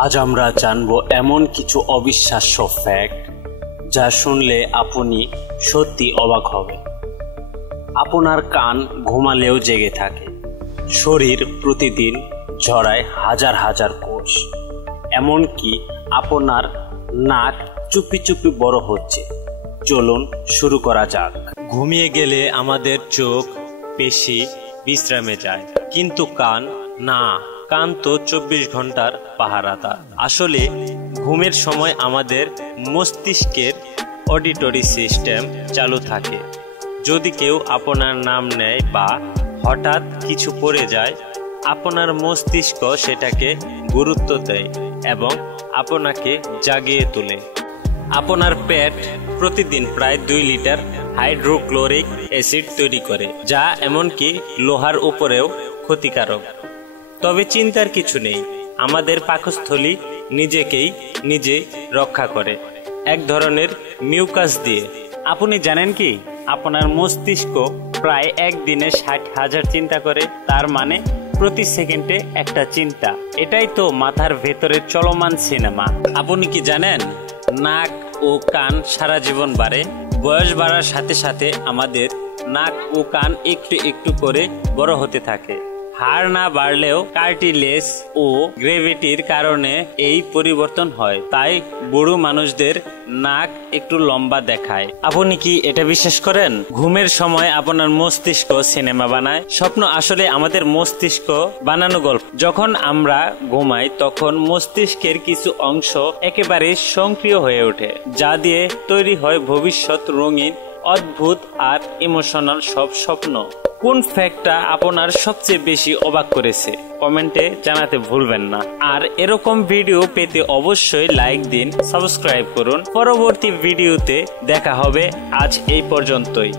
আজ আমরা জানবো এমন কিছু অবিশ্বাস্য ফ্যাক্ট যা শুনলে আপনি সত্যি অবাক হবে। আপনার কান ঘুমালেও জেগে থাকে, শরীর প্রতিদিন ঝরায় হাজার হাজার কোষ, এমনকি আপনার নাক চুপি চুপি বড় হচ্ছে। চলুন শুরু করা যাক। ঘুমিয়ে গেলে আমাদের চোখ পেশি বিশ্রামে যায়, কিন্তু কান না। কান তো 24 ঘন্টার পাহারাদার। আসলে ঘুমের সময় আমাদের মস্তিষ্কের অডিটরি সিস্টেম চালু থাকে। যদি কেউ আপনার নাম নেয় বা হঠাৎ কিছু পড়ে যায়, আপনার মস্তিষ্ক সেটাকে গুরুত্ব দেয় এবং আপনাকে জাগিয়ে তোলে। আপনার পেট প্রতিদিন প্রায় 2 লিটার হাইড্রোক্লোরিক অ্যাসিড তৈরি করে, যা এমনকি লোহার উপরেও ক্ষতিকারক। তবে চিন্তার কিছু নেই, আমাদের পাকস্থলী নিজেকেই নিজে রক্ষা করে এক ধরনের মিউকাস দিয়ে। আপনি জানেন কি, আপনার মস্তিষ্ক প্রায় একদিনে 60,000 চিন্তা করে। তার মানে প্রতি সেকেন্ডে একটা চিন্তা। এটাই তো মাথার ভেতরে চলমান সিনেমা। আপনি কি জানেন, নাক ও কান সারা জীবন বাড়ে। বয়স বাড়ার সাথে সাথে আমাদের নাক ও কান একটু একটু করে বড় হতে থাকে। হাড় না বাড়লেও কার্টিলেজ ও গ্রেভিটির কারণে এই পরিবর্তন হয়। তাই বুড়ো মানুষদের নাক একটু লম্বা দেখায়। আপনি কি এটা বিশ্বাস করেন? ঘুমের সময় আপনার মস্তিষ্ক সিনেমা বানায়। স্বপ্ন আসলে আমাদের মস্তিষ্ক বানানো গল্প। যখন আমরা ঘুমাই তখন মস্তিষ্কের কিছু অংশ একেবারে সক্রিয় হয়ে ওঠে, যা দিয়ে তৈরি হয় ভবিষ্যৎ, রঙিন, অদ্ভুত আর ইমোশনাল সব স্বপ্ন। কোন ফ্যাক্টটা আপনার সবচেয়ে বেশি অবাক করেছে কমেন্টে জানাতে ভুলবেন না। আর এরকম ভিডিও পেতে অবশ্যই লাইক দিন, সাবস্ক্রাইব করুন। পরবর্তী ভিডিওতে দেখা হবে। আজ এই পর্যন্তই।